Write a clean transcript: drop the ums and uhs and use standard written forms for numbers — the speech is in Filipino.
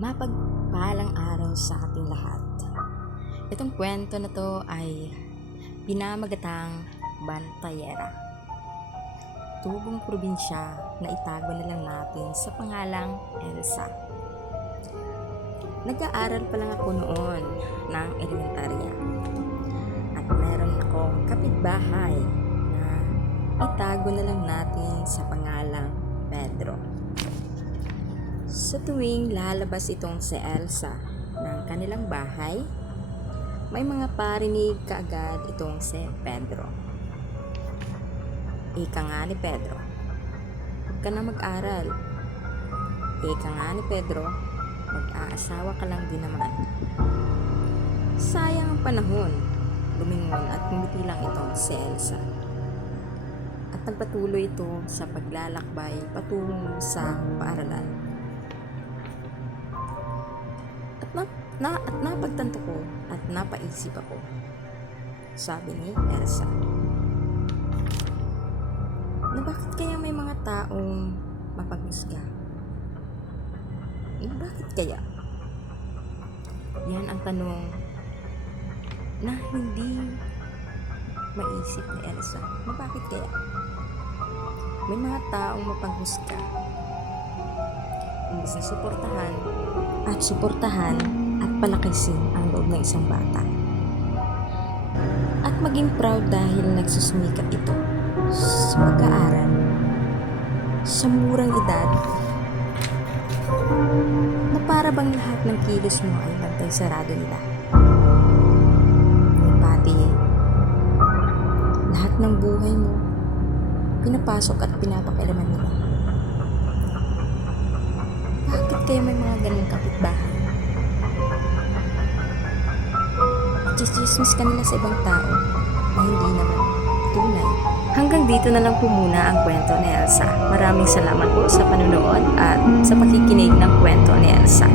Mapagpalang araw sa ating lahat. Itong kwento na to ay pinamagatang Bantayera. Tubong probinsya na itago na lang natin sa pangalang Elsa. Nag-aaral pa lang ako noon ng elementarya. At meron akong kapitbahay na itago na lang natin sa pangalang Pedro. Sa tuwing lalabas itong si Elsa ng kanilang bahay, may mga parinig kaagad itong si Pedro. Ika nga ni Pedro, huwag ka na mag-aral. Ika nga ni Pedro, mag-aasawa ka lang din naman. Sayang ang panahon, lumingon at ngumiti lang itong si Elsa. At nagpatuloy ito sa paglalakbay patungo sa paaralan. At napagtanto ko at napaisip ako, sabi ni Elsa, na bakit kaya may mga taong mapaghusga? Bakit kaya? Yan ang tanong na hindi maisip ni Elsa. Bakit kaya? May mga taong mapaghusga. Imbis na suportahan at palakisin ang loob ng isang bata. At maging proud dahil nagsusumikap ito sa pag-aaral sa murang edad na para bang lahat ng kilos mo ay bantay sarado nila. Pati lahat ng buhay mo pinapasok at pinapakialaman nila. Bakit kaya may mga ganung kapitbahay? Chismis ka nila sa ibang tao na hindi naman tunay. Hanggang dito na lang po muna ang kwento ni Elsa. Maraming salamat po sa panunood at sa pakikinig ng kwento ni Elsa.